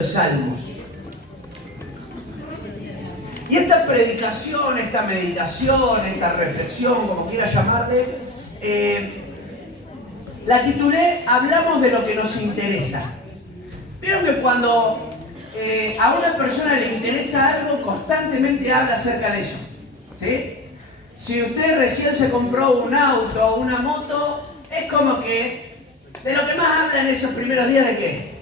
Salmos. Y esta predicación, esta meditación, esta reflexión, como quiera llamarle, la titulé Hablamos de lo que nos interesa. Vieron que cuando a una persona le interesa algo, constantemente habla acerca de eso, ¿sí? Si usted recién se compró un auto o una moto, es como que de lo que más habla en esos primeros días, ¿de qué?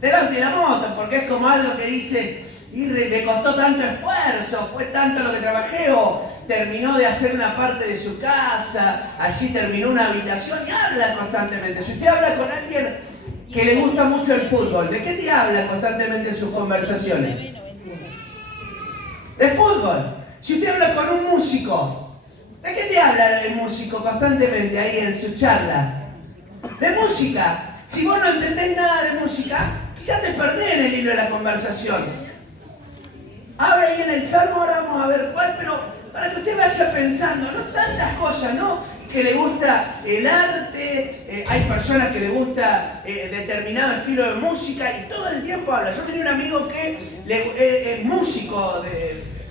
Del auto y la moto, porque es como algo que dice, y me costó tanto esfuerzo, fue tanto lo que trabajé, o terminó de hacer una parte de su casa, allí terminó una habitación, y habla constantemente. Si usted habla con alguien que le gusta mucho el fútbol, ¿de qué te habla constantemente en sus conversaciones? De fútbol. Si usted habla con un músico, ¿de qué te habla el músico constantemente ahí en su charla? De música. Si vos no entendés nada de música, quizás te perdés en el hilo de la conversación. Ahora ahí en el Salmo, ahora vamos a ver cuál, pero para que usted vaya pensando, no tantas cosas, ¿no? Que le gusta el arte, hay personas que le gusta determinado estilo de música y todo el tiempo habla. Yo tenía un amigo que es músico,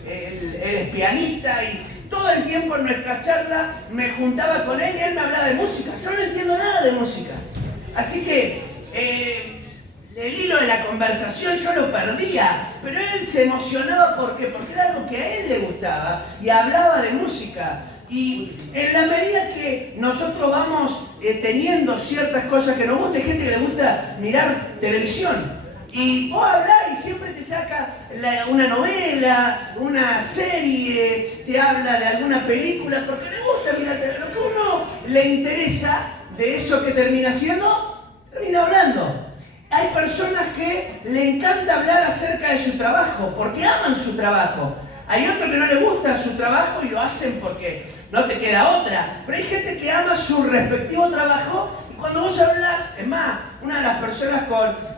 él es pianista y todo el tiempo en nuestra charla me juntaba con él y él me hablaba de música. Yo no entiendo nada de música. Así que el hilo de la conversación yo lo perdía, pero él se emocionaba porque era algo que a él le gustaba y hablaba de música. Y en la medida que nosotros vamos teniendo ciertas cosas que nos gustan, hay gente que le gusta mirar televisión. Y vos hablás y siempre te saca una novela, una serie, te habla de alguna película, porque le gusta mirar lo que a uno le interesa. De eso que termina haciendo, termina hablando. Hay personas que le encanta hablar acerca de su trabajo, porque aman su trabajo. Hay otros que no les gusta su trabajo y lo hacen porque no te queda otra. Pero hay gente que ama su respectivo trabajo y cuando vos hablas, es más, una de las personas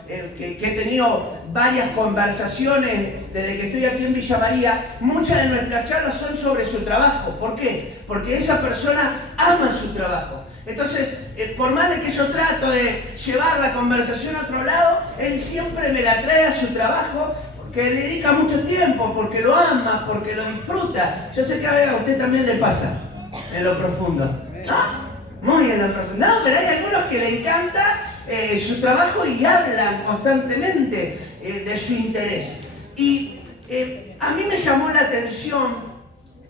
que he tenido varias conversaciones desde que estoy aquí en Villa María, muchas de nuestras charlas son sobre su trabajo. ¿Por qué? Porque esa persona ama su trabajo. Entonces, por más de que yo trato de llevar la conversación a otro lado, él siempre me la trae a su trabajo porque le dedica mucho tiempo, porque lo ama, porque lo disfruta. Yo sé que a usted también le pasa en lo profundo. ¿No? Muy en lo profundo. No, pero hay algunos que le encanta su trabajo y hablan constantemente de su interés. Y a mí me llamó la atención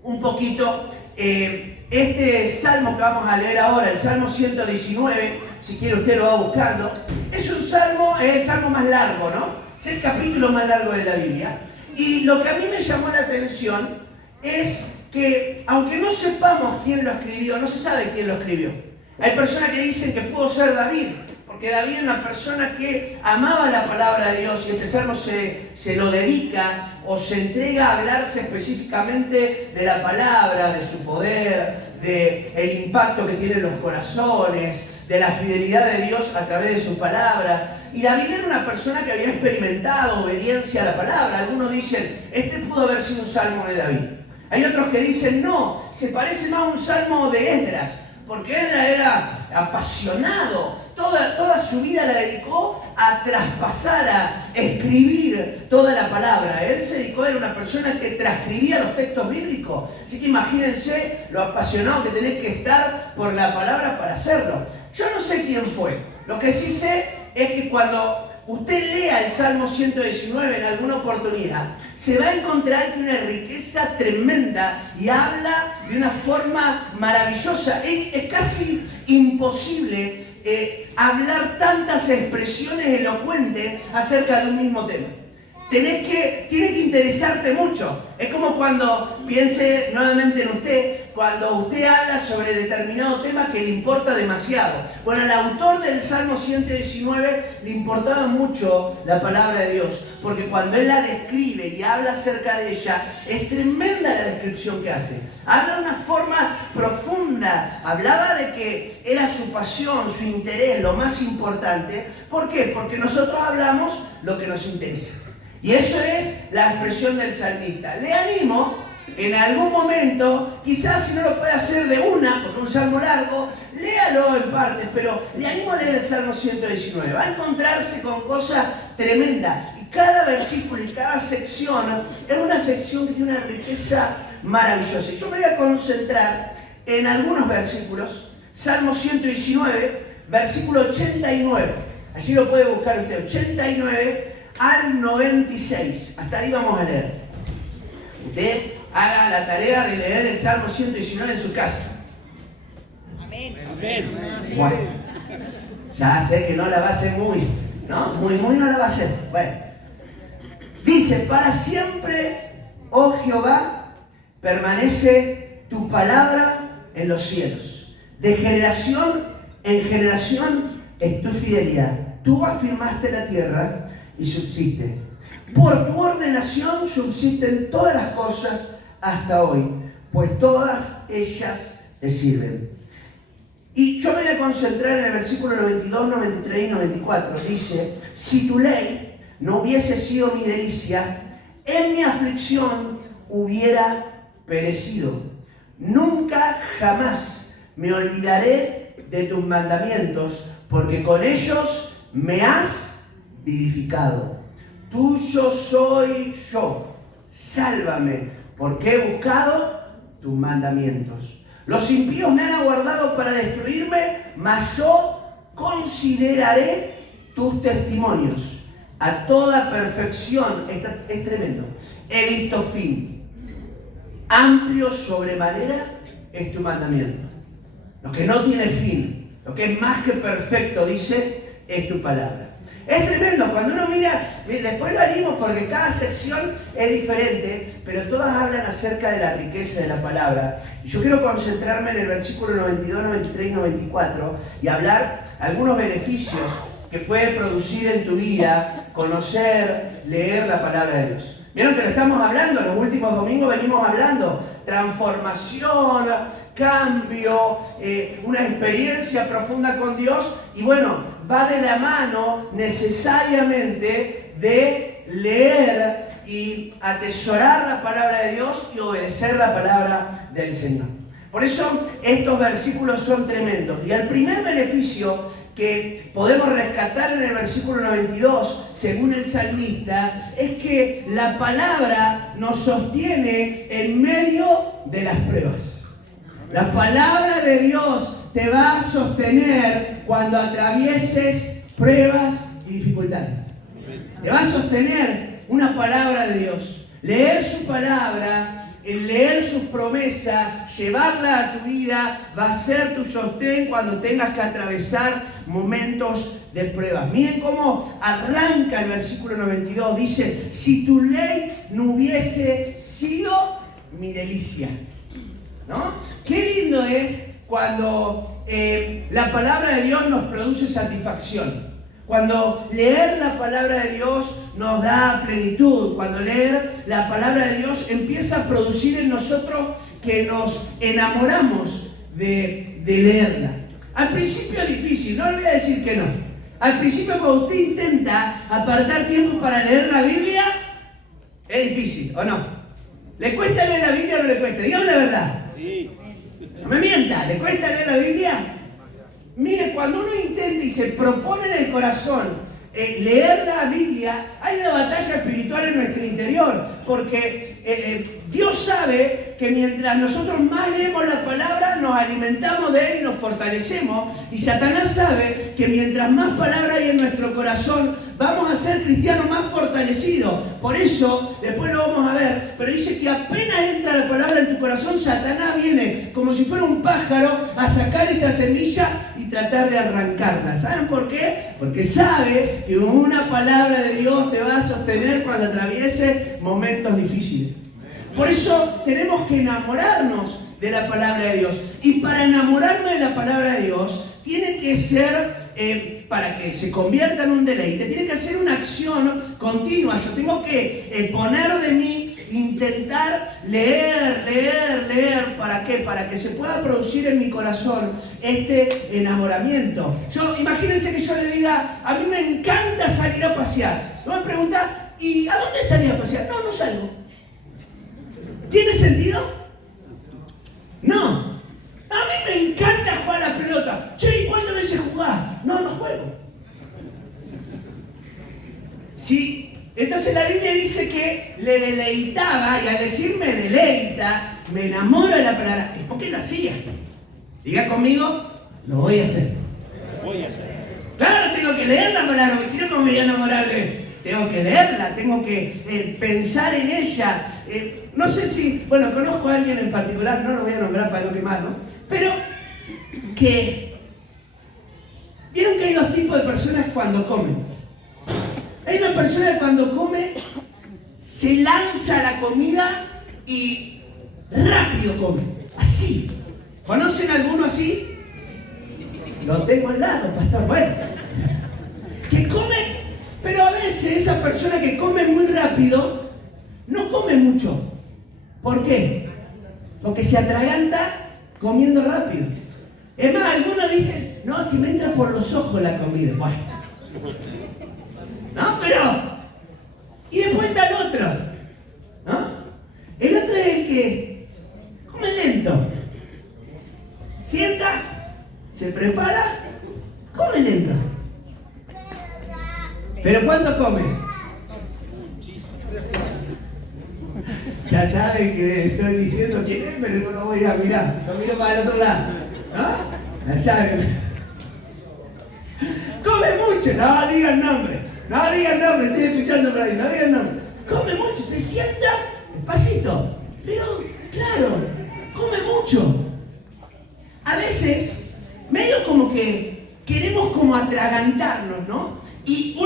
un poquito este salmo que vamos a leer ahora, el Salmo 119, si quiere usted lo va buscando. Es un salmo, es el salmo más largo, ¿no? Es el capítulo más largo de la Biblia. Y lo que a mí me llamó la atención es que, aunque no sepamos quién lo escribió, no se sabe quién lo escribió. Hay personas que dicen que pudo ser David, porque David era una persona que amaba la palabra de Dios y este salmo se lo dedica o se entrega a hablarse específicamente de la palabra, de su poder, del impacto que tiene en los corazones, de la fidelidad de Dios a través de su palabra. Y David era una persona que había experimentado obediencia a la palabra. Algunos dicen, este pudo haber sido un salmo de David. Hay otros que dicen, no, se parece más a un salmo de Esdras, porque él era apasionado, toda su vida la dedicó a traspasar, a escribir toda la palabra. Él se dedicó, era una persona que transcribía los textos bíblicos. Así que imagínense lo apasionado que tenés que estar por la palabra para hacerlo. Yo no sé quién fue. Lo que sí sé es que cuando usted lea el Salmo 119 en alguna oportunidad, se va a encontrar que una riqueza tremenda y habla de una forma maravillosa. Es casi imposible hablar tantas expresiones elocuentes acerca de un mismo tema. Tiene que interesarte mucho. Es como cuando, piense nuevamente en usted, cuando usted habla sobre determinado tema que le importa demasiado. Bueno, al autor del Salmo 119 le importaba mucho la palabra de Dios, porque cuando él la describe y habla acerca de ella, es tremenda la descripción que hace. Habla de una forma profunda, hablaba de que era su pasión, su interés, lo más importante. ¿Por qué? Porque nosotros hablamos lo que nos interesa. Y eso es la expresión del salmista. Le animo en algún momento, quizás si no lo puede hacer de una, porque es un salmo largo, léalo en partes, pero le animo a leer el Salmo 119. Va a encontrarse con cosas tremendas. Y cada versículo y cada sección es una sección que tiene una riqueza maravillosa. Y yo me voy a concentrar en algunos versículos. Salmo 119, versículo 89. Allí lo puede buscar usted, 89 al 96. Hasta ahí vamos a leer. Usted haga la tarea de leer el Salmo 119 en su casa. Amén. Amén. Bueno, ya sé que no la va a hacer muy no la va a hacer. Bueno, dice, para siempre, oh Jehová, permanece tu palabra en los cielos. De generación en generación es tu fidelidad. Tú afirmaste la tierra y subsiste. Por tu ordenación subsisten todas las cosas hasta hoy, pues todas ellas te sirven. Y yo me voy a concentrar en el versículo 92, 93 y 94. Dice, si tu ley no hubiese sido mi delicia, en mi aflicción hubiera perecido. Nunca jamás me olvidaré de tus mandamientos, porque con ellos me has vivificado. Tuyo soy yo, sálvame, porque he buscado tus mandamientos. Los impíos me han aguardado para destruirme, mas yo consideraré tus testimonios. A toda perfección, es tremendo, he visto fin. Amplio sobremanera es tu mandamiento. Lo que no tiene fin, lo que es más que perfecto, dice, es tu palabra. Es tremendo, cuando uno mira, después lo harimos porque cada sección es diferente, pero todas hablan acerca de la riqueza de la palabra. Y yo quiero concentrarme en el versículo 92, 93 y 94 y hablar algunos beneficios que puede producir en tu vida conocer, leer la palabra de Dios. Vieron que lo estamos hablando, los últimos domingos venimos hablando, transformación, cambio, una experiencia profunda con Dios y bueno, va de la mano necesariamente de leer y atesorar la palabra de Dios y obedecer la palabra del Señor. Por eso estos versículos son tremendos. Y el primer beneficio que podemos rescatar en el versículo 92, según el salmista, es que la palabra nos sostiene en medio de las pruebas. La palabra de Dios te va a sostener cuando atravieses pruebas y dificultades. Te va a sostener una palabra de Dios. Leer su palabra, el leer sus promesas, llevarla a tu vida, va a ser tu sostén cuando tengas que atravesar momentos de pruebas. Miren cómo arranca el versículo 92. Dice, si tu ley no hubiese sido mi delicia. ¿No? Qué lindo es cuando la palabra de Dios nos produce satisfacción. Cuando leer la palabra de Dios nos da plenitud, cuando leer la palabra de Dios empieza a producir en nosotros que nos enamoramos de leerla. Al principio es difícil, no le voy a decir que no. Al principio cuando usted intenta apartar tiempo para leer la Biblia, es difícil, ¿o no? ¿Le cuesta leer la Biblia o no le cuesta? Dígame la verdad. Sí. No me mienta, ¿le cuesta leer la Biblia? Mire, cuando uno intenta y se propone en el corazón leer la Biblia, hay una batalla espiritual en nuestro interior, porque Dios sabe que mientras nosotros más leemos la palabra, nos alimentamos de Él y nos fortalecemos, y Satanás sabe que mientras más palabra hay en nuestro corazón, vamos a ser cristianos más fortalecidos. Por eso, después lo vamos a ver, pero dice que apenas entra la palabra en tu corazón, Satanás viene como si fuera un pájaro a sacar esa semilla y tratar de arrancarla. ¿Saben por qué? Porque sabe que una palabra de Dios te va a sostener cuando atravieses momentos difíciles. Por eso tenemos que enamorarnos de la palabra de Dios. Y para enamorarme de la palabra de Dios, tiene que ser, para que se convierta en un deleite, tiene que ser una acción continua. Yo tengo que poner de mí, intentar leer. ¿Para qué? Para que se pueda producir en mi corazón este enamoramiento. Imagínense que yo le diga, a mí me encanta salir a pasear. No me pregunta, ¿y a dónde salí a pasear? No salgo. ¿Tiene sentido? No. A mí me encanta jugar a la pelota. Che, ¿y cuántas veces jugás? No juego. Sí. Entonces la Biblia dice que le deleitaba, y al decir me deleita, me enamoro de la palabra, es porque lo hacía. Diga conmigo, lo voy a hacer. Claro, tengo que leer la palabra, porque si no, ¿cómo me voy a enamorar de? Tengo que leerla, tengo que pensar en ella. No sé si, bueno, conozco a alguien en particular, no lo voy a nombrar para no quemarlo, pero que vieron que hay dos tipos de personas cuando comen. Hay una persona que cuando come se lanza a la comida y rápido come, así. ¿Conocen a alguno así? Lo tengo al lado, pastor. Bueno, que come, pero a veces esa persona que come muy rápido no come mucho. ¿Por qué? Porque se atraganta comiendo rápido. Es más, algunos dicen, no, es que me entra por los ojos la comida. Bueno, no, pero y después está el otro, ¿no? El otro es el que come lento. Sienta, se prepara, come lento. ¿Pero cuánto come? Ya saben que estoy diciendo quién es, pero no lo voy a mirar. Yo miro para el otro lado. ¿No? Ya saben. Come mucho. No digan nombre. No digan nombre. Estoy escuchando por ahí. No digan nombre. Come mucho. Se sienta despacito. Pero, claro, come mucho. A veces, medio como que queremos como atragantarnos, ¿no? Y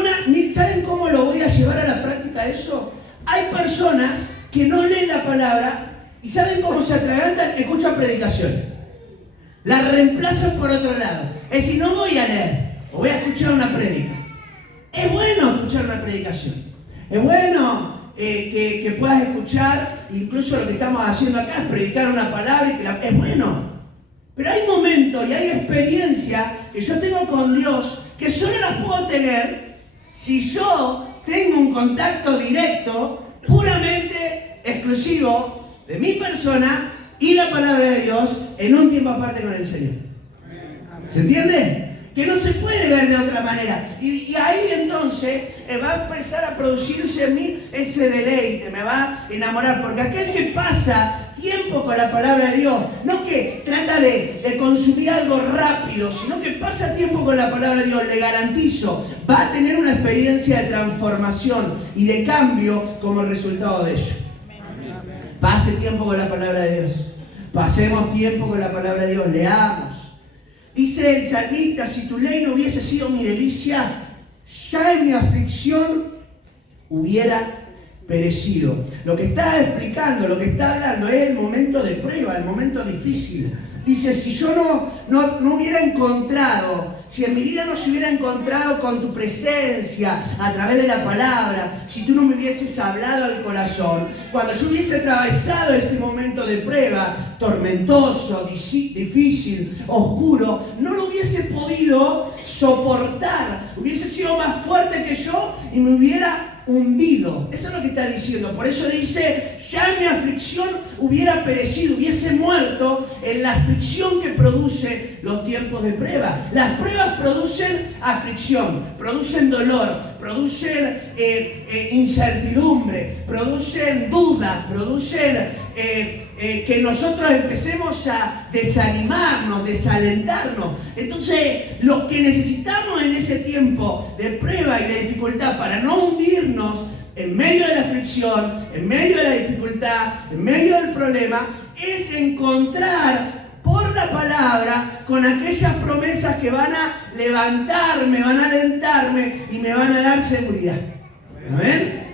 ¿saben cómo lo voy a llevar a la práctica eso? Hay personas que no leen la palabra y ¿saben cómo se atragantan? Escuchan predicaciones. La reemplazan por otro lado. Es decir, no voy a leer, o voy a escuchar una prédica. Es bueno escuchar una predicación. Es bueno que puedas escuchar, incluso lo que estamos haciendo acá, es predicar una palabra y es bueno. Pero hay momentos y hay experiencias que yo tengo con Dios que solo las puedo tener si yo tengo un contacto directo, puramente exclusivo de mi persona y la palabra de Dios en un tiempo aparte con el Señor. ¿Se entiende? Que no se puede ver de otra manera. Y ahí entonces va a empezar a producirse en mí ese deleite, me va a enamorar. Porque aquel que pasa tiempo con la palabra de Dios, no que trata de consumir algo rápido, sino que pasa tiempo con la palabra de Dios, le garantizo, va a tener una experiencia de transformación y de cambio como resultado de ello. Pase tiempo con la palabra de Dios. Pasemos tiempo con la palabra de Dios, leamos. Dice el salmista, si tu ley no hubiese sido mi delicia, ya en mi aflicción hubiera perecido. Lo que está explicando, lo que está hablando es el momento de prueba, el momento difícil. Dice, si yo no hubiera encontrado, si en mi vida no se hubiera encontrado con tu presencia a través de la palabra, si tú no me hubieses hablado al corazón, cuando yo hubiese atravesado este momento de prueba, tormentoso, difícil, oscuro, no lo hubiese podido soportar, hubiese sido más fuerte que yo y me hubiera hundido. Eso es lo que está diciendo. Por eso dice, ya en mi aflicción hubiera perecido, hubiese muerto en la aflicción que produce los tiempos de prueba. Las pruebas producen aflicción, producen dolor, producen incertidumbre, producen duda, producen que nosotros empecemos a desanimarnos, desalentarnos. Entonces, lo que necesitamos en ese tiempo de prueba y de dificultad para no hundirnos en medio de la aflicción, en medio de la dificultad, en medio del problema, es encontrar por la palabra con aquellas promesas que van a levantarme, van a alentarme y me van a dar seguridad. ¿Amén?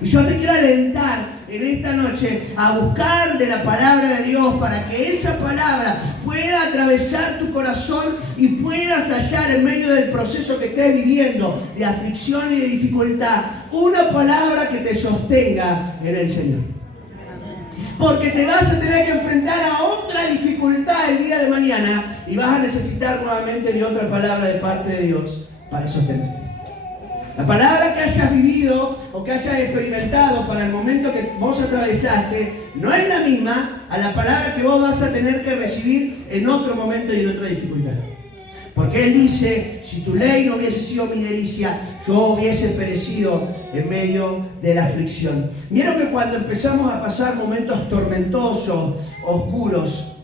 Y yo te quiero alentar en esta noche a buscar de la palabra de Dios para que esa palabra pueda atravesar tu corazón y puedas hallar en medio del proceso que estés viviendo de aflicción y de dificultad una palabra que te sostenga en el Señor. Porque te vas a tener que enfrentar a otra dificultad el día de mañana y vas a necesitar nuevamente de otra palabra de parte de Dios para sostenerte. La palabra que hayas vivido o que hayas experimentado para el momento que vos atravesaste no es la misma a la palabra que vos vas a tener que recibir en otro momento y en otra dificultad. Porque Él dice, si tu ley no hubiese sido mi delicia, yo hubiese perecido en medio de la aflicción. Vieron que cuando empezamos a pasar momentos tormentosos, oscuros,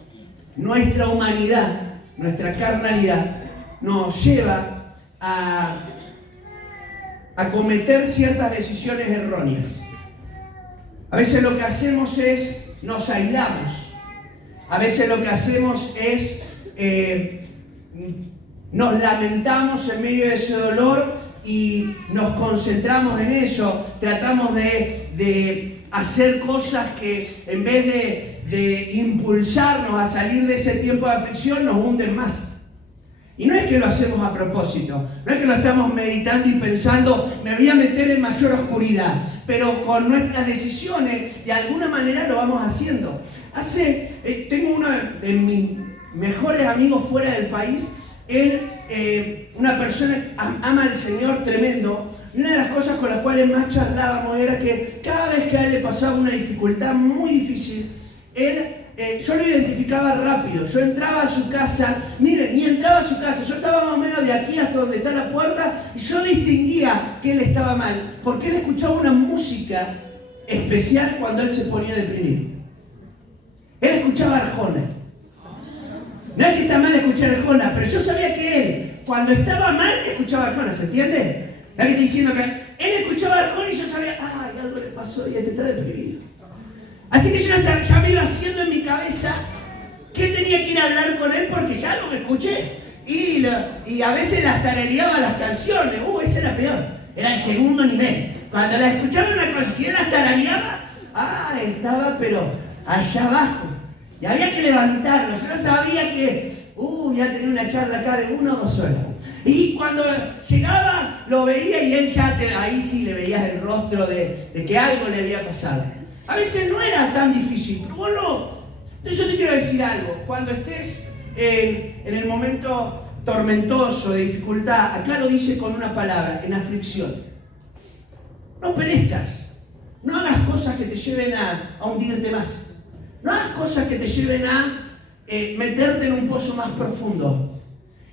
nuestra humanidad, nuestra carnalidad, nos lleva a cometer ciertas decisiones erróneas. A veces lo que hacemos es, nos aislamos. A veces lo que hacemos es, nos lamentamos en medio de ese dolor y nos concentramos en eso. Tratamos de hacer cosas que en vez de impulsarnos a salir de ese tiempo de aflicción, nos hunden más. Y no es que lo hacemos a propósito, no es que lo estamos meditando y pensando, me voy a meter en mayor oscuridad, pero con nuestras decisiones, de alguna manera lo vamos haciendo. Tengo uno de mis mejores amigos fuera del país, él, una persona ama al Señor tremendo, y una de las cosas con las cuales más charlábamos era que cada vez que a él le pasaba una dificultad muy difícil, yo lo identificaba rápido. Yo entraba a su casa, miren, ni entraba a su casa, yo estaba más o menos de aquí hasta donde está la puerta y yo distinguía que él estaba mal, porque él escuchaba una música especial cuando él se ponía deprimido. Él escuchaba Arjona. No es que está mal escuchar Arjona, pero yo sabía que él, cuando estaba mal, escuchaba Arjona, ¿se entiende? La que estoy diciendo que él escuchaba Arjona y yo sabía, ay, algo le pasó y este está deprimido. Así que yo ya me iba haciendo en mi cabeza que tenía que ir a hablar con él porque ya lo escuché. Y a veces las tarareaba las canciones. Esa era peor. Era el segundo nivel. Cuando las escuchaba una cosa, si él las tarareaba, estaba pero allá abajo. Y había que levantarlo. Yo no sabía que ya tenía una charla acá de 1 o 2 horas. Y cuando llegaba, lo veía y él ya, ahí sí le veías el rostro de que algo le había pasado. A veces no era tan difícil, pero vos no. Entonces yo te quiero decir algo. Cuando estés en el momento tormentoso, de dificultad, acá lo dice con una palabra, en aflicción. No perezcas. No hagas cosas que te lleven a hundirte más. No hagas cosas que te lleven a meterte en un pozo más profundo.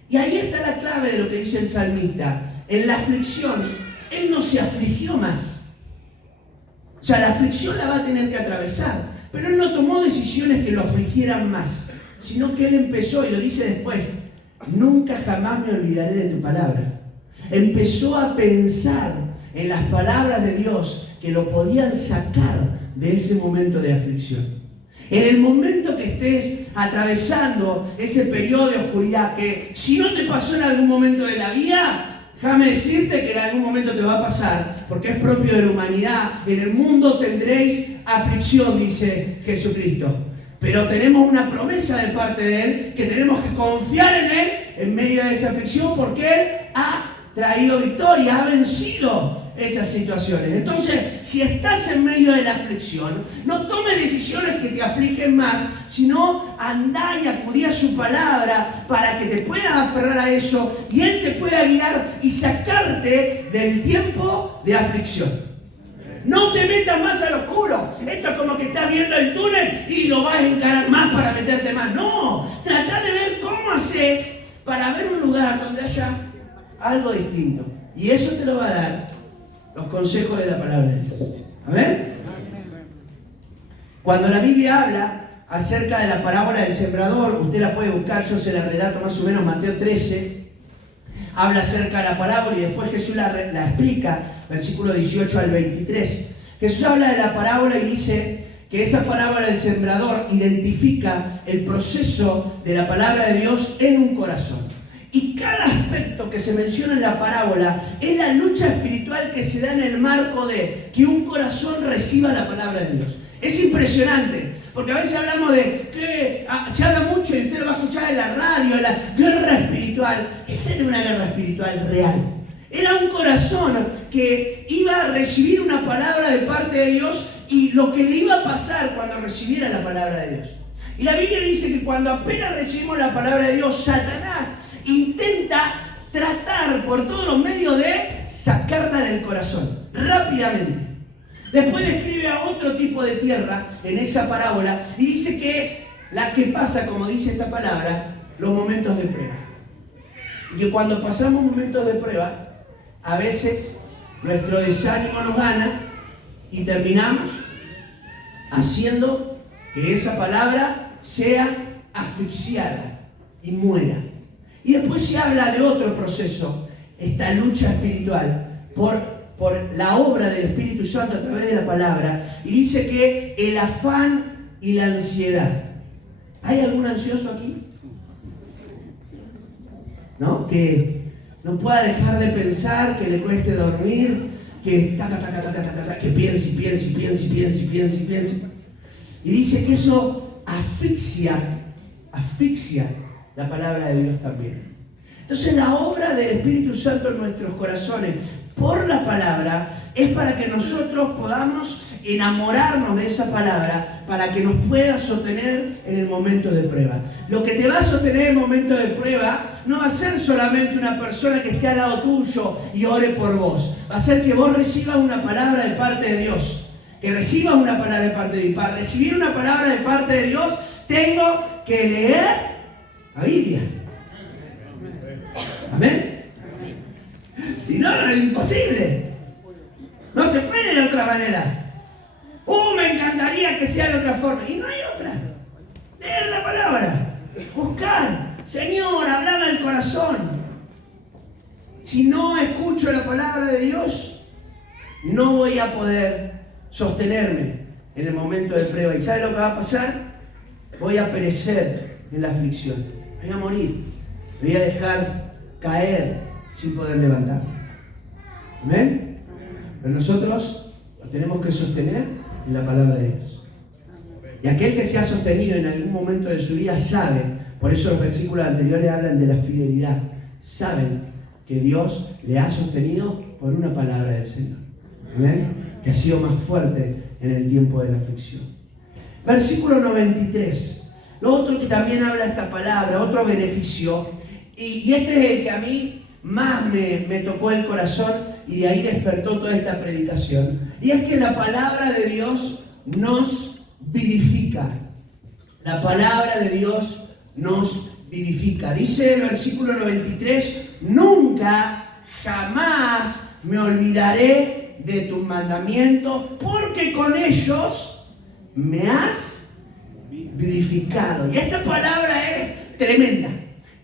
Y ahí está la clave de lo que dice el salmista. En la aflicción, él no se afligió más. O sea, la aflicción la va a tener que atravesar. Pero él no tomó decisiones que lo afligieran más, sino que él empezó, y lo dice después, nunca jamás me olvidaré de tu palabra. Empezó a pensar en las palabras de Dios que lo podían sacar de ese momento de aflicción. En el momento que estés atravesando ese periodo de oscuridad, que si no te pasó en algún momento de la vida, déjame decirte que en algún momento te va a pasar, porque es propio de la humanidad. En el mundo tendréis aflicción, dice Jesucristo. Pero tenemos una promesa de parte de Él, que tenemos que confiar en Él en medio de esa aflicción, porque Él ha traído victoria, ha vencido esas situaciones. Entonces, si estás en medio de la aflicción, no tomes decisiones que te afligen más, sino andá y acudí a su palabra para que te puedas aferrar a eso y Él te pueda guiar y sacarte del tiempo de aflicción. No te metas más al oscuro. Esto es como que estás viendo el túnel y lo vas a encarar más para meterte más. No, trata de ver cómo haces para ver un lugar donde haya algo distinto. Y eso te lo va a dar los consejos de la palabra de Dios. ¿Amén? Cuando la Biblia habla acerca de la parábola del sembrador, usted la puede buscar, yo se la relato más o menos, Mateo 13, habla acerca de la parábola y después Jesús la explica, versículo 18 al 23. Jesús habla de la parábola y dice que esa parábola del sembrador identifica el proceso de la palabra de Dios en un corazón. Y cada aspecto que se menciona en la parábola es la lucha espiritual que se da en el marco de que un corazón reciba la palabra de Dios. Es impresionante, porque a veces hablamos de que se habla mucho y usted lo va a escuchar en la radio, en la guerra espiritual. Esa era una guerra espiritual real. Era un corazón que iba a recibir una palabra de parte de Dios y lo que le iba a pasar cuando recibiera la palabra de Dios. Y la Biblia dice que cuando apenas recibimos la palabra de Dios, Satanás intenta tratar por todos los medios de sacarla del corazón, rápidamente. Después describe a otro tipo de tierra en esa parábola y dice que es la que pasa, como dice esta palabra, los momentos de prueba. Y que cuando pasamos momentos de prueba, a veces nuestro desánimo nos gana y terminamos haciendo que esa palabra sea asfixiada y muera. Y después se habla de otro proceso, esta lucha espiritual por la obra del Espíritu Santo a través de la palabra, y dice que el afán y la ansiedad. ¿Hay algún ansioso aquí? ¿No? Que no pueda dejar de pensar, que le cueste dormir, que que piense. Y dice que eso asfixia la palabra de Dios también. Entonces la obra del Espíritu Santo en nuestros corazones por la palabra es para que nosotros podamos enamorarnos de esa palabra, para que nos pueda sostener en el momento de prueba. Lo que te va a sostener en el momento de prueba no va a ser solamente una persona que esté al lado tuyo y ore por vos. Va a ser que vos recibas una palabra de parte de Dios. Que recibas una palabra de parte de Dios. Para recibir una palabra de parte de Dios, tengo que leer la Biblia. ¿Amén? Si no, no es imposible. No se puede de otra manera. Me encantaría que sea de otra forma. Y no hay otra. Leer la palabra. Buscar. Señor, hablame al corazón. Si no escucho la palabra de Dios, no voy a poder sostenerme en el momento de prueba. ¿Y sabe lo que va a pasar? Voy a perecer en la aflicción. Voy a morir. Me voy a dejar caer sin poder levantarme. ¿Amén? Pero nosotros lo tenemos que sostener en la palabra de Dios. Y aquel que se ha sostenido en algún momento de su vida sabe, por eso los versículos anteriores hablan de la fidelidad, saben que Dios le ha sostenido por una palabra del Señor. ¿Amén? Que ha sido más fuerte en el tiempo de la aflicción. Versículo 93. Lo otro que también habla esta palabra, otro beneficio, y este es el que a mí más me tocó el corazón y de ahí despertó toda esta predicación. Y es que la palabra de Dios nos vivifica. La palabra de Dios nos vivifica. Dice el versículo 93, nunca, jamás me olvidaré de tus mandamientos, porque con ellos me has vivificado. Y esta palabra es tremenda.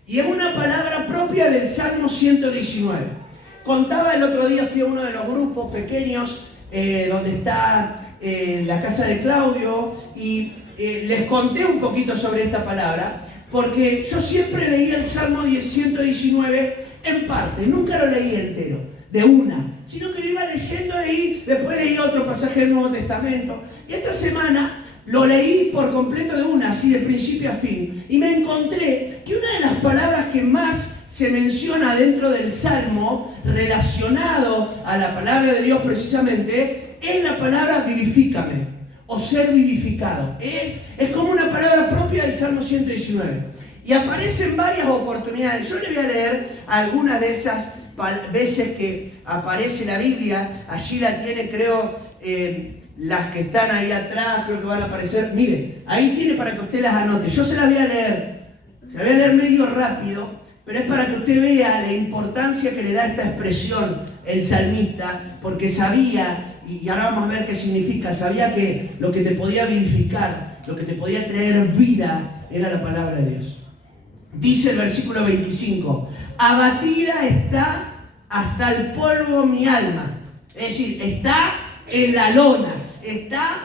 Y es una palabra propia del Salmo 119. Contaba el otro día, fui a uno de los grupos pequeños donde está la casa de Claudio y les conté un poquito sobre esta palabra, porque yo siempre leía el Salmo 119 en parte, nunca lo leí entero, de una, sino que lo iba leyendo y después leí otro pasaje del Nuevo Testamento. Y esta semana lo leí por completo de una, así de principio a fin. Y me encontré que una de las palabras que más se menciona dentro del Salmo, relacionado a la palabra de Dios precisamente, es la palabra vivifícame, o ser vivificado. Es como una palabra propia del Salmo 119. Y aparece en varias oportunidades. Yo le voy a leer algunas de esas veces que aparece la Biblia. Allí la tiene, creo, las que están ahí atrás, creo que van a aparecer. Miren, ahí tiene para que usted las anote. Yo se las voy a leer. Se las voy a leer medio rápido, pero es para que usted vea la importancia que le da esta expresión el salmista, porque sabía, y ahora vamos a ver qué significa, sabía que lo que te podía vivificar, lo que te podía traer vida, era la palabra de Dios. Dice el versículo 25, abatida está hasta el polvo mi alma. Es decir, está en la lona, está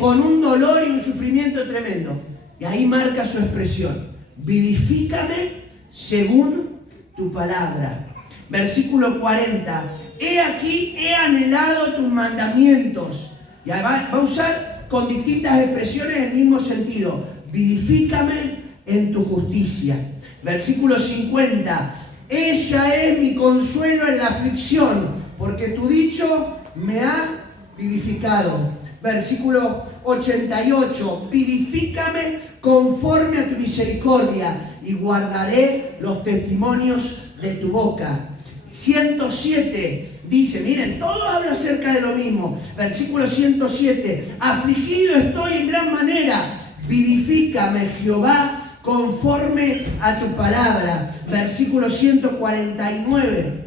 con un dolor y un sufrimiento tremendo. Y ahí marca su expresión, vivifícame según tu palabra. Versículo 40, he aquí, he anhelado tus mandamientos. Y va a usar con distintas expresiones el mismo sentido, vivifícame en tu justicia. Versículo 50, ella es mi consuelo en la aflicción, porque tu dicho me ha vivificado. Versículo 88, vivifícame conforme a tu misericordia y guardaré los testimonios de tu boca. 107 dice, miren, todo habla acerca de lo mismo. Versículo 107, afligido estoy en gran manera, vivifícame, Jehová, conforme a tu palabra. Versículo 149,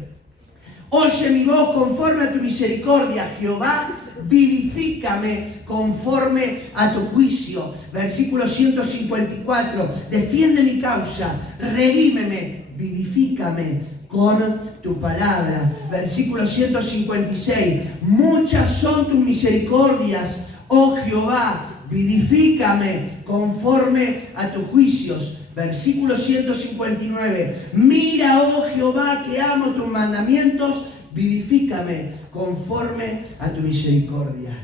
oye mi voz conforme a tu misericordia, Jehová, vivifícame conforme a tu juicio. Versículo 154, defiende mi causa, redímeme, vivifícame con tu palabra. Versículo 156, muchas son tus misericordias, oh Jehová, vivifícame conforme a tus juicios. Versículo 159, mira, oh Jehová, que amo tus mandamientos, vivifícame conforme a tu misericordia.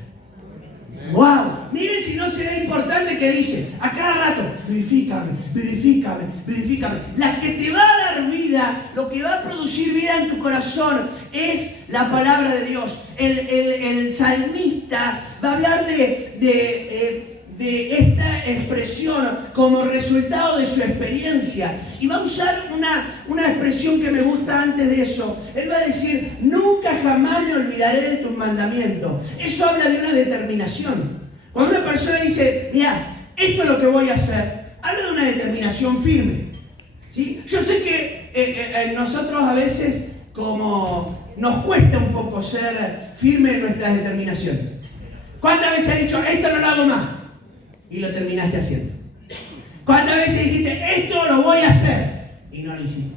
¡Wow! Miren si no se ve importante que dice a cada rato, vivifícame, vivifícame, vivifícame. La que te va a dar vida, lo que va a producir vida en tu corazón es la palabra de Dios. El salmista va a hablar de esta expresión como resultado de su experiencia. Y va a usar una expresión que me gusta antes de eso. Él va a decir, nunca jamás me olvidaré de tus mandamientos. Eso habla de una determinación. Cuando una persona dice, mira, esto es lo que voy a hacer, habla de una determinación firme. ¿Sí? Yo sé que nosotros a veces como nos cuesta un poco ser firmes en nuestras determinaciones. ¿Cuántas veces has dicho, esto no lo hago más? Y lo terminaste haciendo. ¿Cuántas veces dijiste, esto lo voy a hacer? Y no lo hiciste.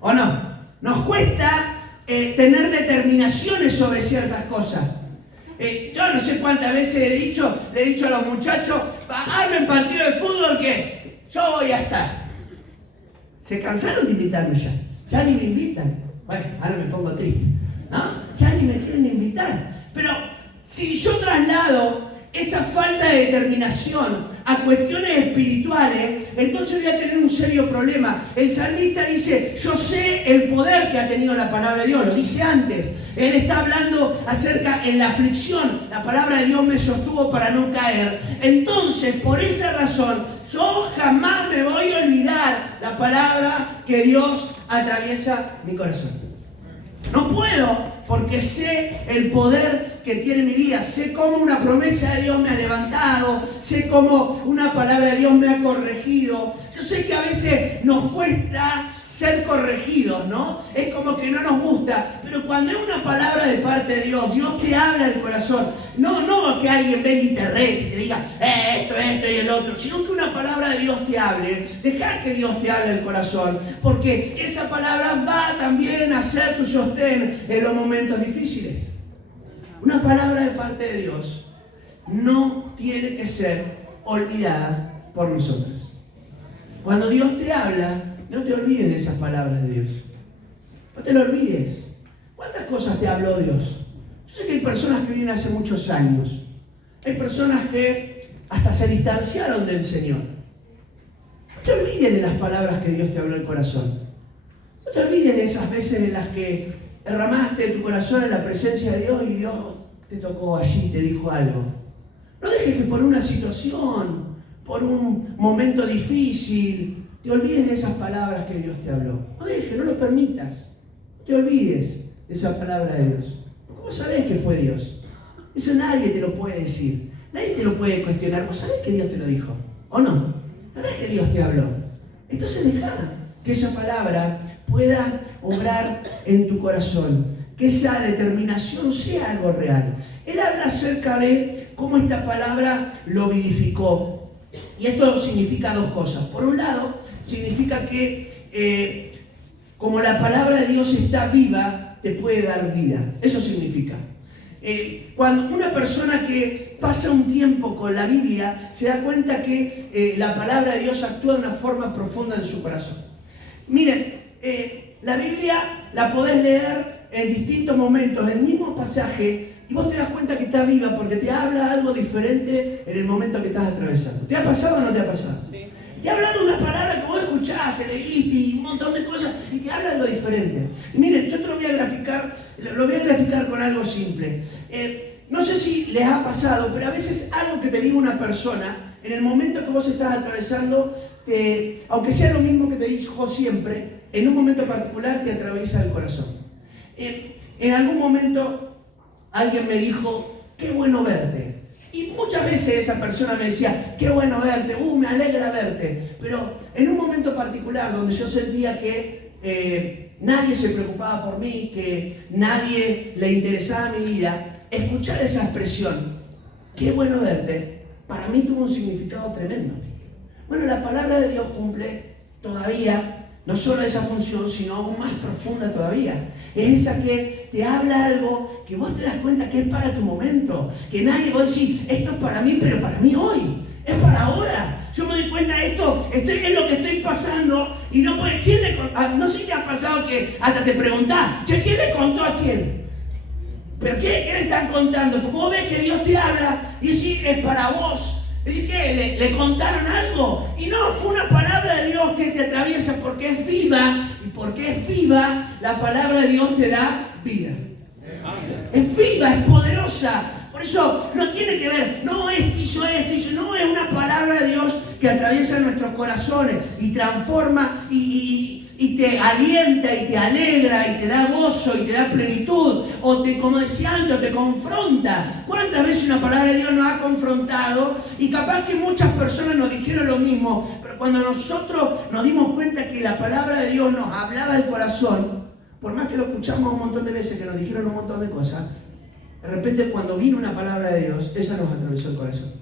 ¿O no? Nos cuesta tener determinaciones sobre ciertas cosas. Yo no sé cuántas veces le he dicho a los muchachos, armen partido de fútbol que yo voy a estar. Se cansaron de invitarme ya. Ya ni me invitan. Bueno, ahora me pongo triste. ¿No? Ya ni me quieren invitar. Pero si yo traslado esa falta de determinación a cuestiones espirituales, entonces voy a tener un serio problema. El salmista dice, yo sé el poder que ha tenido la palabra de Dios, lo dice antes. Él está hablando acerca en la aflicción, la palabra de Dios me sostuvo para no caer. Entonces, por esa razón, yo jamás me voy a olvidar la palabra que Dios atraviesa mi corazón. No puedo, porque sé el poder que tiene mi vida, sé cómo una promesa de Dios me ha levantado, sé cómo una palabra de Dios me ha corregido. Yo sé que a veces nos cuesta ser corregidos, ¿no? Es como que no nos gusta, pero cuando es una palabra de parte de Dios, Dios te habla del corazón, no que alguien venga y te rete y te diga esto y el otro, sino que una palabra de Dios te hable, dejar que Dios te hable del corazón, porque esa palabra va también a ser tu sostén en los momentos difíciles. Una palabra de parte de Dios no tiene que ser olvidada por nosotros. Cuando Dios te habla, no te olvides de esas palabras de Dios. No te lo olvides. ¿Cuántas cosas te habló Dios? Yo sé que hay personas que vienen hace muchos años. Hay personas que hasta se distanciaron del Señor. No te olvides de las palabras que Dios te habló al corazón. No te olvides de esas veces en las que derramaste tu corazón en la presencia de Dios y Dios te tocó allí y te dijo algo. No dejes que por una situación, por un momento difícil, te olvides de esas palabras que Dios te habló. No dejes, no lo permitas. No te olvides de esa palabra de Dios. ¿Cómo sabés que fue Dios? Eso nadie te lo puede decir. Nadie te lo puede cuestionar. ¿Vos sabés que Dios te lo dijo? ¿O no? ¿Sabés que Dios te habló? Entonces dejá que esa palabra pueda obrar en tu corazón. Que esa determinación sea algo real. Él habla acerca de cómo esta palabra lo vivificó. Y esto significa dos cosas. Por un lado, significa que como la palabra de Dios está viva, te puede dar vida. Eso significa. Cuando una persona que pasa un tiempo con la Biblia se da cuenta que la palabra de Dios actúa de una forma profunda en su corazón. Miren, la Biblia la podés leer en distintos momentos, en el mismo pasaje, y vos te das cuenta que está viva porque te habla algo diferente en el momento que estás atravesando. ¿Te ha pasado o no te ha pasado? Sí. Te ha hablado una palabra que vos escuchaste, leíste y un montón de cosas, y te habla algo diferente. Y miren, yo te lo voy a graficar con algo simple. No sé si les ha pasado, pero a veces algo que te diga una persona, en el momento que vos estás atravesando, aunque sea lo mismo que te dijo siempre, en un momento particular te atraviesa el corazón. En algún momento alguien me dijo, qué bueno verte. Y muchas veces esa persona me decía, qué bueno verte, me alegra verte. Pero en un momento particular donde yo sentía que nadie se preocupaba por mí, que nadie le interesaba mi vida, escuchar esa expresión, qué bueno verte, para mí tuvo un significado tremendo. Bueno, la palabra de Dios cumple todavía no solo esa función, sino aún más profunda todavía. Es esa que te habla algo que vos te das cuenta que es para tu momento. Que nadie va a decir, esto es para mí, pero para mí hoy. Es para ahora. Yo me doy cuenta de esto, es lo que estoy pasando. Y no puede, no sé qué ha pasado que hasta te preguntás, che, ¿quién le contó a quién? ¿Pero qué le están contando? Porque vos ves que Dios te habla y decís, es para vos. Es decir, que le contaron algo. Y no, fue una palabra de Dios que te atraviesa porque es viva. Y porque es viva, la palabra de Dios te da vida. Es viva, es poderosa. Por eso no tiene que ver, no es que hizo esto, no, es una palabra de Dios que atraviesa nuestros corazones y transforma y te alienta y te alegra y te da gozo y te da plenitud, o como decía antes, te confronta. ¿Cuántas veces una palabra de Dios nos ha confrontado? Y capaz que muchas personas nos dijeron lo mismo, pero cuando nosotros nos dimos cuenta que la palabra de Dios nos hablaba al corazón, por más que lo escuchamos un montón de veces, que nos dijeron un montón de cosas, de repente cuando vino una palabra de Dios, esa nos atravesó el corazón.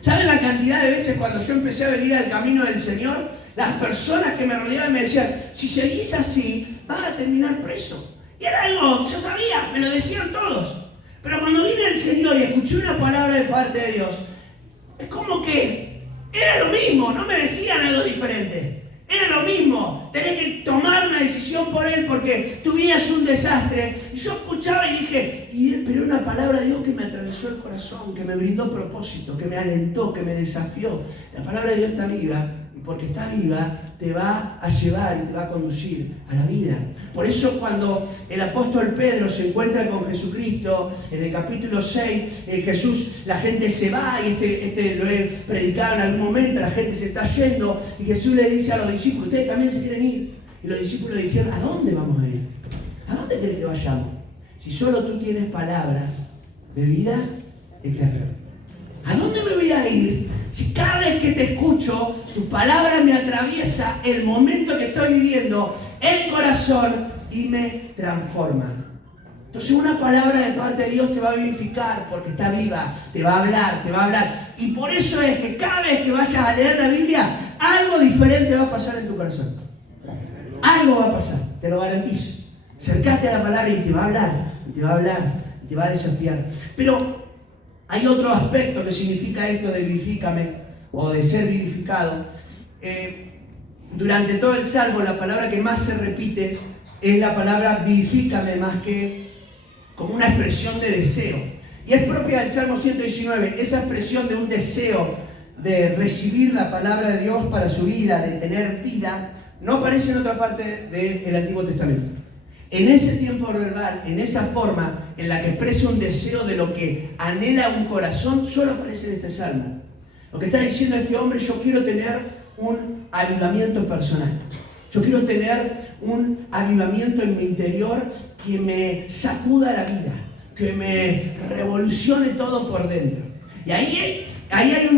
¿Saben la cantidad de veces cuando yo empecé a venir al camino del Señor? Las personas que me rodeaban me decían, si seguís así, vas a terminar preso. Y era algo que yo sabía, me lo decían todos. Pero cuando vine al Señor y escuché una palabra de parte de Dios, es como que era lo mismo, no me decían algo diferente. Era lo mismo, tenés que tomar una decisión por Él porque tu vida es un desastre. Y yo escuchaba y dije, pero una palabra de Dios que me atravesó el corazón, que me brindó propósito, que me alentó, que me desafió. La palabra de Dios está viva y porque está viva te va a llevar y te va a conducir a la vida. Por eso cuando el apóstol Pedro se encuentra con Jesucristo, en el capítulo 6, Jesús, la gente se va, y lo he predicado en algún momento, la gente se está yendo, y Jesús le dice a los discípulos, ustedes también se quieren ir. Y los discípulos le dijeron, ¿a dónde vamos a ir? ¿A dónde querés que vayamos? Si solo tú tienes palabras de vida eterna. ¿A dónde me voy a ir si cada vez que te escucho, tu palabra me atraviesa el momento que estoy viviendo, el corazón, y me transforma? Entonces una palabra de parte de Dios te va a vivificar porque está viva, te va a hablar. Y por eso es que cada vez que vayas a leer la Biblia, algo diferente va a pasar en tu corazón. Algo va a pasar, te lo garantizo. Acercate a la palabra y te va a hablar, y te va a desafiar. Pero hay otro aspecto que significa esto de vivifícame, o de ser vivificado. Durante todo el Salmo, la palabra que más se repite es la palabra vivifícame, más que como una expresión de deseo. Y es propia del Salmo 119, esa expresión de un deseo de recibir la palabra de Dios para su vida, de tener vida, no aparece en otra parte del Antiguo Testamento. En ese tiempo verbal, en esa forma en la que expresa un deseo de lo que anhela un corazón, solo aparece en este Salmo. Lo que está diciendo este hombre, yo quiero tener un avivamiento personal. Yo quiero tener un avivamiento en mi interior que me sacuda la vida, que me revolucione todo por dentro. Y ahí hay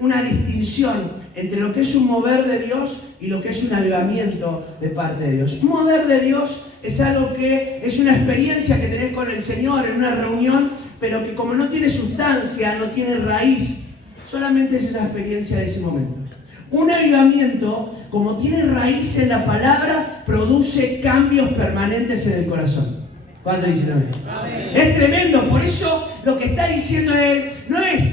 una distinción entre lo que es un mover de Dios y lo que es un avivamiento de parte de Dios. Un mover de Dios es algo que es una experiencia que tenés con el Señor en una reunión, pero que como no tiene sustancia, no tiene raíz, solamente es esa experiencia de ese momento. Un avivamiento, como tiene raíz en la palabra, produce cambios permanentes en el corazón. ¿Cuándo dicen amén? Amén. Es tremendo, por eso lo que está diciendo él no es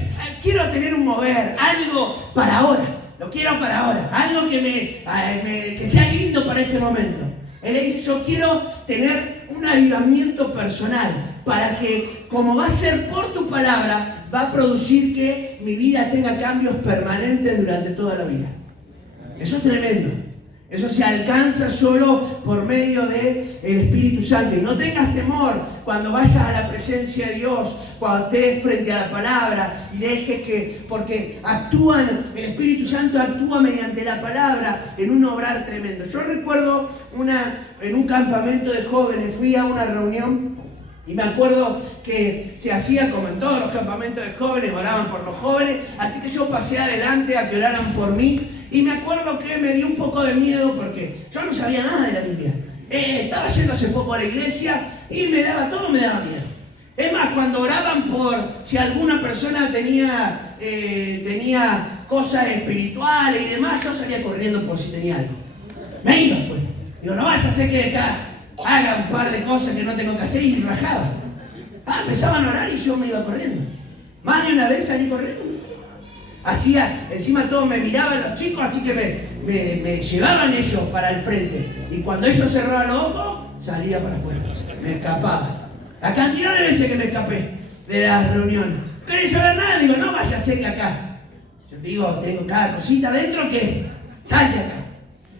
quiero tener un mover, algo para ahora, lo quiero para ahora, algo que sea lindo para este momento. Él dice, yo quiero tener un avivamiento personal para que, como va a ser por tu palabra, va a producir que mi vida tenga cambios permanentes durante toda la vida. Eso es tremendo. Eso se alcanza solo por medio del Espíritu Santo. Y no tengas temor cuando vayas a la presencia de Dios, cuando estés frente a la palabra y dejes que, porque el Espíritu Santo actúa mediante la palabra en un obrar tremendo. Yo recuerdo en un campamento de jóvenes, fui a una reunión y me acuerdo que se hacía como en todos los campamentos de jóvenes, oraban por los jóvenes, así que yo pasé adelante a que oraran por mí. Y me acuerdo que me dio un poco de miedo porque yo no sabía nada de la Biblia. Estaba yendo hace poco a la iglesia y todo me daba miedo. Es más, cuando oraban por si alguna persona tenía cosas espirituales y demás, yo salía corriendo por si tenía algo. Me iba, fue. Digo, no vaya a ser que acá haga un par de cosas que no tengo que hacer y rajaba. Empezaban a orar y yo me iba corriendo. Más de una vez salí corriendo. Encima todos me miraban los chicos, así que me llevaban ellos para el frente. Y cuando ellos cerraban los ojos, salía para afuera. Me escapaba. La cantidad de veces que me escapé de las reuniones. No quería saber nada, digo, no vaya a ser que acá. Yo digo, tengo cada cosita adentro que salte acá.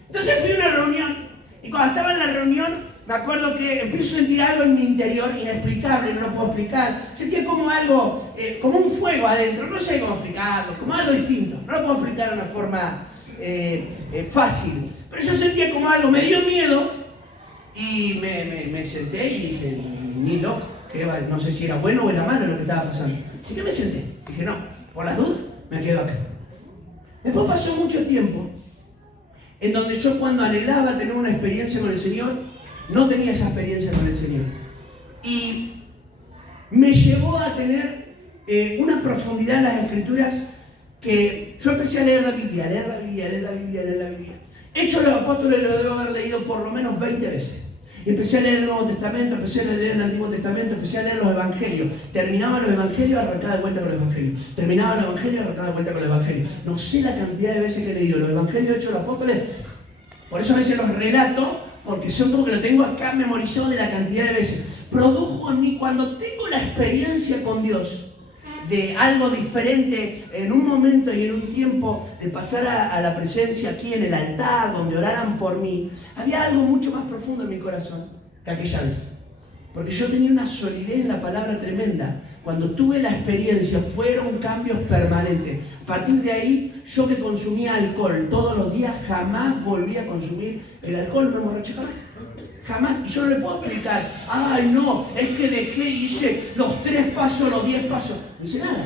Entonces fui a una reunión. Y cuando estaba en la reunión, me acuerdo que empiezo a sentir algo en mi interior inexplicable, no lo puedo explicar. Sentía como algo, como un fuego adentro, no sé cómo explicarlo, como algo distinto. No lo puedo explicar de una forma fácil. Pero yo sentía como algo, me dio miedo y me senté y dije, ni loco, que no sé si era bueno o era malo lo que estaba pasando. Así que me senté, dije no, por las dudas me quedo acá. Después pasó mucho tiempo en donde yo cuando anhelaba tener una experiencia con el Señor, no tenía esa experiencia con el Señor. Y me llevó a tener una profundidad en las Escrituras que yo empecé a leer la Biblia. Hechos de los Apóstoles lo debo haber leído por lo menos 20 veces. Y empecé a leer el Nuevo Testamento, empecé a leer el Antiguo Testamento, empecé a leer los Evangelios. Terminaba los Evangelios, arrancaba de vuelta con los Evangelios. Terminaba los Evangelios, arrancaba de vuelta con los Evangelios. No sé la cantidad de veces que he leído los Evangelios Hechos de los Apóstoles. Por eso a veces los relato, porque son como que lo tengo acá memorizado de la cantidad de veces. Produjo en mí, cuando tengo la experiencia con Dios, de algo diferente en un momento y en un tiempo, de pasar a la presencia aquí en el altar, donde oraran por mí, había algo mucho más profundo en mi corazón que aquella vez. Porque yo tenía una solidez en la palabra tremenda. Cuando tuve la experiencia, fueron cambios permanentes. A partir de ahí, yo que consumía alcohol todos los días, jamás volví a consumir el alcohol, no emborraché jamás. Jamás, y yo no le puedo explicar, ay no, es que dejé, hice los 3 pasos, los 10 pasos. No hice nada.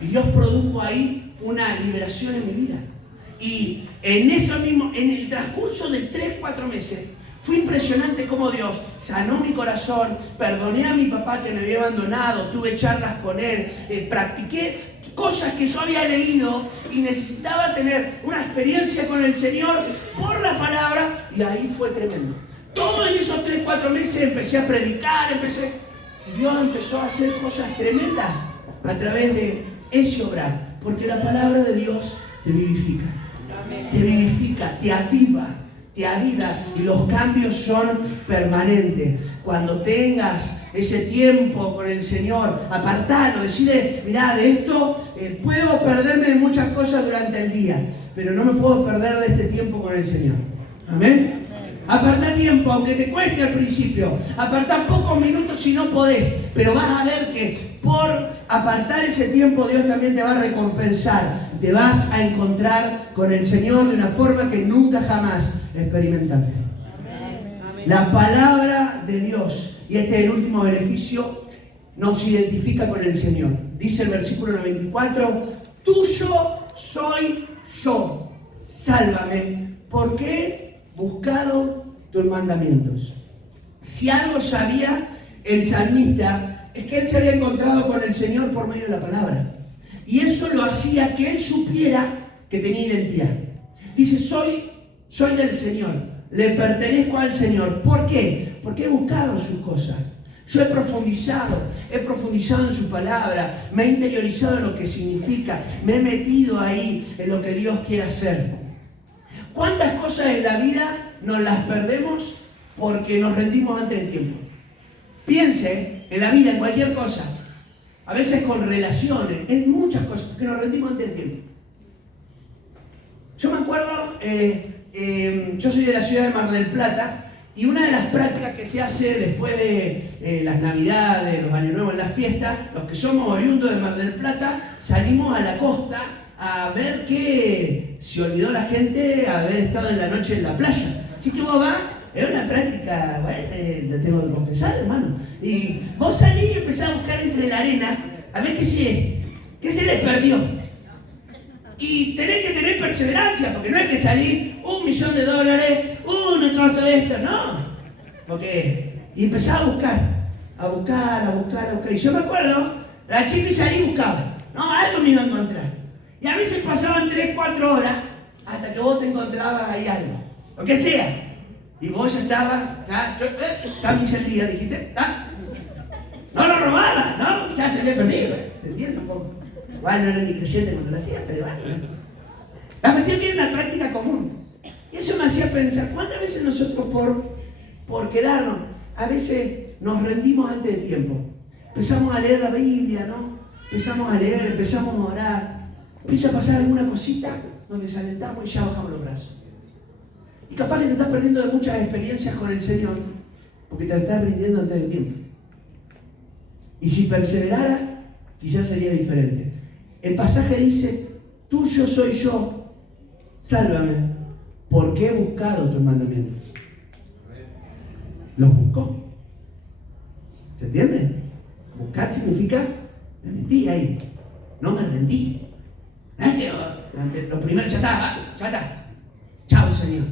Y Dios produjo ahí una liberación en mi vida. Y en el transcurso de 3-4 meses, fue impresionante cómo Dios sanó mi corazón, perdoné a mi papá que me había abandonado, tuve charlas con él, practiqué cosas que yo había leído y necesitaba tener una experiencia con el Señor por la palabra, y ahí fue tremendo. Todos esos 3-4 meses empecé a predicar, y Dios empezó a hacer cosas tremendas a través de ese obrar, porque la palabra de Dios te vivifica, te vivifica, te aviva, y los cambios son permanentes. Cuando tengas ese tiempo con el Señor, apartalo, decirle, mirá, de esto puedo perderme de muchas cosas durante el día, pero no me puedo perder de este tiempo con el Señor. Amén. Apartá tiempo, aunque te cueste al principio. Apartá pocos minutos si no podés, pero vas a ver que por apartar ese tiempo Dios también te va a recompensar. Te vas a encontrar con el Señor de una forma que nunca jamás experimentaste. La palabra de Dios, y este es el último beneficio, nos identifica con el Señor. Dice el versículo 94, tuyo soy yo, sálvame, porque he buscado tus mandamientos. Si algo sabía el salmista, es que él se había encontrado con el Señor por medio de la palabra. Y eso lo hacía que él supiera que tenía identidad. Dice, soy del Señor, le pertenezco al Señor. ¿Por qué? Porque he buscado sus cosas. Yo he profundizado en su palabra, me he interiorizado en lo que significa, me he metido ahí en lo que Dios quiere hacer. ¿Cuántas cosas en la vida nos las perdemos porque nos rendimos antes de tiempo? Piense en la vida, en cualquier cosa, a veces con relaciones, en muchas cosas, que nos rendimos antes de tiempo. Yo me acuerdo yo soy de la ciudad de Mar del Plata, y una de las prácticas que se hace después de las Navidades, los Años Nuevos, las fiestas, los que somos oriundos de Mar del Plata, salimos a la costa a ver qué se olvidó la gente haber estado en la noche en la playa. Así que vos vas, es una práctica, bueno, lo tengo que confesar, hermano. Y vos salís y empezás a buscar entre la arena a ver qué se les perdió. Y tenés que tener perseverancia, porque no es que salís $1.000.000, una cosa de esto, no. Y empezás a buscar. Y yo me acuerdo, la chica y salí y buscaba. No, algo me iba a encontrar. Y a veces pasaban 3-4 horas hasta que vos te encontrabas ahí algo. Lo que sea. Y vos ya estabas, ya me hice el día, dijiste, no lo robaba, ¿no? Ya se había perdido. ¿Se entiende un poco? Igual no era ni creyente cuando lo hacía, pero bueno. La cuestión que era una práctica común. Y eso me hacía pensar, ¿cuántas veces nosotros por quedarnos, a veces nos rendimos antes de tiempo? Empezamos a leer la Biblia, ¿no? Empezamos a leer, empezamos a orar. Empieza a pasar alguna cosita, nos desalentamos y ya bajamos los brazos. Y capaz que te estás perdiendo de muchas experiencias con el Señor, porque te estás rindiendo antes de tiempo. Y si perseverara, quizás sería diferente. El pasaje dice, tuyo soy yo, sálvame, porque he buscado tus mandamientos. Los buscó. ¿Se entiende? Buscar significa, me metí ahí, no me rendí. Lo primero, ya está. Chao, Señor.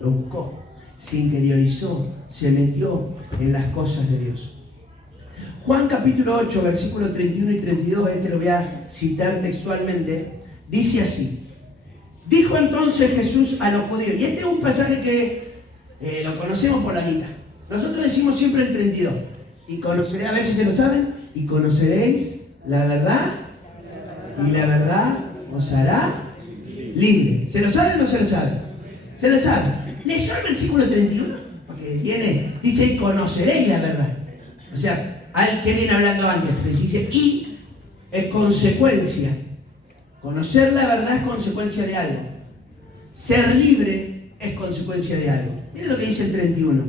Lo buscó, se interiorizó, se metió en las cosas de Dios. Juan capítulo 8, versículos 31 y 32, lo voy a citar textualmente, dice así: dijo entonces Jesús a los judíos, y este es un pasaje que lo conocemos por la mitad. Nosotros decimos siempre el 32, y conoceréis, a ver si se lo saben, y conoceréis la verdad, y la verdad os hará libre. ¿Se lo saben o no se lo saben? Se lo saben. ¿Leyó el versículo 31? Porque dice, y conoceréis la verdad. O sea, al que viene hablando antes, pues dice, y es consecuencia. Conocer la verdad es consecuencia de algo. Ser libre es consecuencia de algo. Miren lo que dice el 31.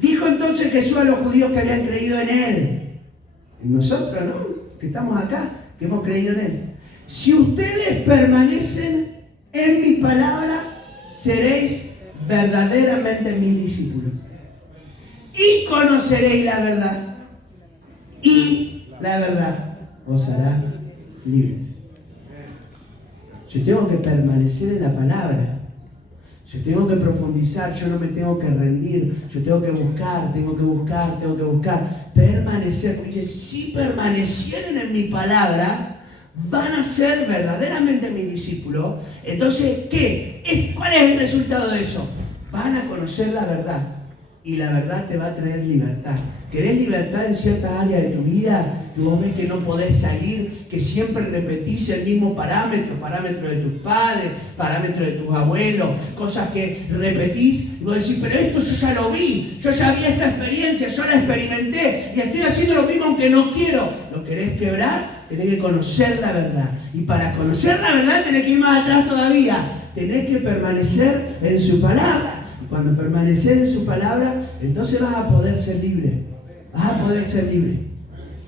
Dijo entonces Jesús a los judíos que habían creído en Él. En nosotros, ¿no? Que estamos acá, que hemos creído en Él. Si ustedes permanecen en mi palabra, seréis verdaderamente mis discípulos. Y conoceréis la verdad. Y la verdad os hará libres. Yo tengo que permanecer en la palabra. Yo tengo que profundizar, yo no me tengo que rendir. Yo tengo que buscar. Permanecer. Dice, si permanecieren en mi palabra, van a ser verdaderamente mis discípulos. Entonces, ¿cuál es el resultado de eso? Van a conocer la verdad. Y la verdad te va a traer libertad. ¿Querés libertad en ciertas áreas de tu vida? Que vos ves que no podés salir, que siempre repetís el mismo parámetro de tus padres, parámetro de tus abuelos, cosas que repetís, y vos decís, pero esto yo ya lo vi, yo ya vi esta experiencia, yo la experimenté, y estoy haciendo lo mismo aunque no quiero. ¿Lo querés quebrar? Tenés que conocer la verdad. Y para conocer la verdad tenés que ir más atrás todavía. Tenés que permanecer en su palabra. Cuando permaneces en su palabra, entonces vas a poder ser libre.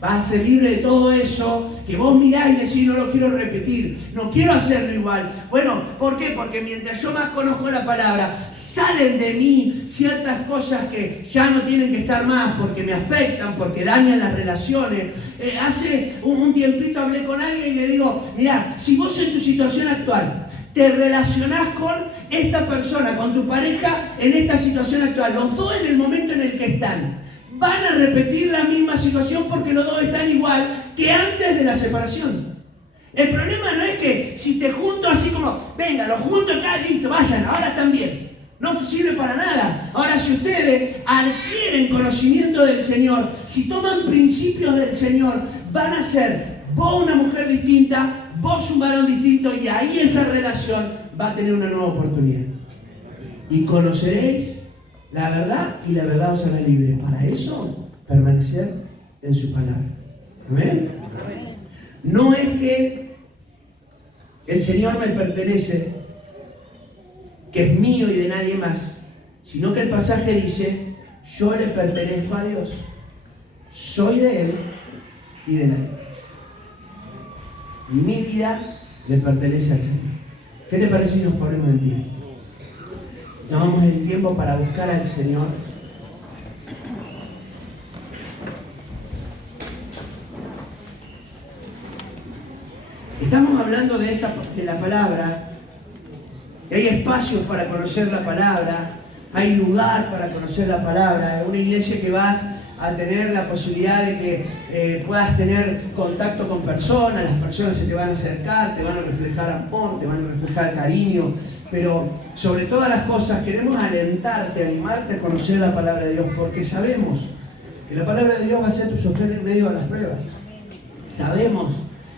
Vas a ser libre de todo eso que vos mirás y decís, no lo quiero repetir, no quiero hacerlo igual. Bueno, ¿por qué? Porque mientras yo más conozco la palabra, salen de mí ciertas cosas que ya no tienen que estar más, porque me afectan, porque dañan las relaciones. Hace un tiempito hablé con alguien y le digo, mira, si vos en tu situación actual te relacionás con esta persona, con tu pareja en esta situación actual, los dos en el momento en el que están, van a repetir la misma situación porque los dos están igual que antes de la separación. El problema no es que si te junto así como, venga, los junto acá, listo, vayan, ahora están bien. No sirve para nada. Ahora, si ustedes adquieren conocimiento del Señor, si toman principios del Señor, van a ser vos una mujer distinta, vos un varón distinto, y ahí esa relación va a tener una nueva oportunidad. Y conoceréis la verdad, y la verdad os hará libre. Para eso, permanecer en su palabra. ¿Amén? No es que el Señor me pertenece que es mío y de nadie más, sino que el pasaje dice, yo le pertenezco a Dios, soy de Él y de nadie más. Mi vida le pertenece al Señor. ¿Qué te parece si nos ponemos en pie? Tomamos el tiempo para buscar al Señor. Estamos hablando de la palabra. Hay espacios para conocer la palabra. Hay lugar para conocer la palabra. Una iglesia que vas a tener la posibilidad de que puedas tener contacto con personas. Las personas se te van a acercar, te van a reflejar amor, te van a reflejar cariño. Pero sobre todas las cosas queremos alentarte, animarte a conocer la palabra de Dios, porque sabemos que la palabra de Dios va a ser tu sostén en medio de las pruebas. Sabemos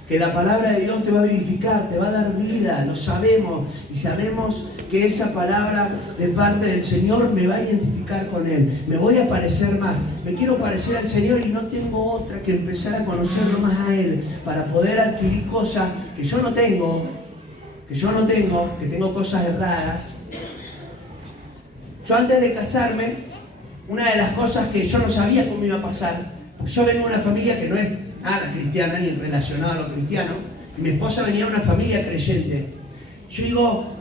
que la palabra de Dios te va a vivificar, te va a dar vida, lo sabemos. Y sabemos que esa palabra de parte del Señor me va a identificar con Él. Me voy a parecer más. Me quiero parecer al Señor y no tengo otra que empezar a conocerlo más a Él para poder adquirir cosas que yo no tengo, que tengo cosas erradas. Yo antes de casarme, una de las cosas que yo no sabía cómo iba a pasar, yo vengo de una familia que no es nada cristiana ni relacionada a lo cristiano, y mi esposa venía de una familia creyente. Yo digo,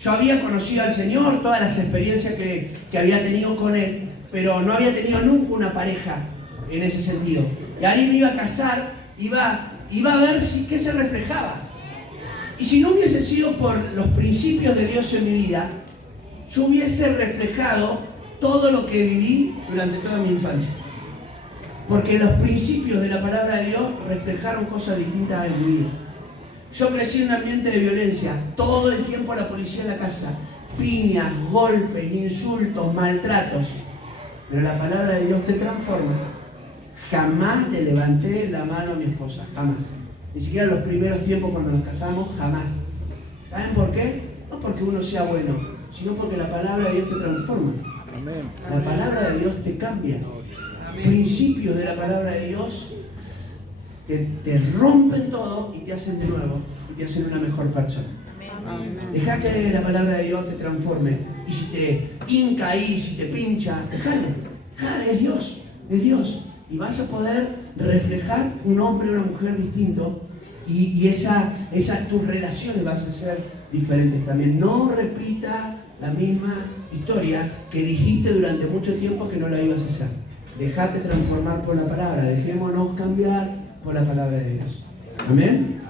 yo había conocido al Señor, todas las experiencias que había tenido con Él, pero no había tenido nunca una pareja en ese sentido. Y ahí me iba a casar, iba a ver qué se reflejaba. Y si no hubiese sido por los principios de Dios en mi vida, yo hubiese reflejado todo lo que viví durante toda mi infancia. Porque los principios de la palabra de Dios reflejaron cosas distintas en mi vida. Yo crecí en un ambiente de violencia, todo el tiempo la policía en la casa, piñas, golpes, insultos, maltratos. Pero la palabra de Dios te transforma. Jamás le levanté la mano a mi esposa, jamás. Ni siquiera en los primeros tiempos cuando nos casamos, jamás. ¿Saben por qué? No porque uno sea bueno, sino porque la palabra de Dios te transforma. La palabra de Dios te cambia. Principios de la palabra de Dios te rompen todo y te hacen de nuevo y te hacen una mejor persona. Deja que la palabra de Dios te transforme. Y si te hinca ahí, si te pincha, déjalo. Es Dios. Y vas a poder reflejar un hombre o una mujer distinto y tus relaciones vas a ser diferentes también. No repita la misma historia que dijiste durante mucho tiempo que no la ibas a hacer. Dejate transformar por la palabra, dejémonos cambiar por la palabra de Dios. Amén.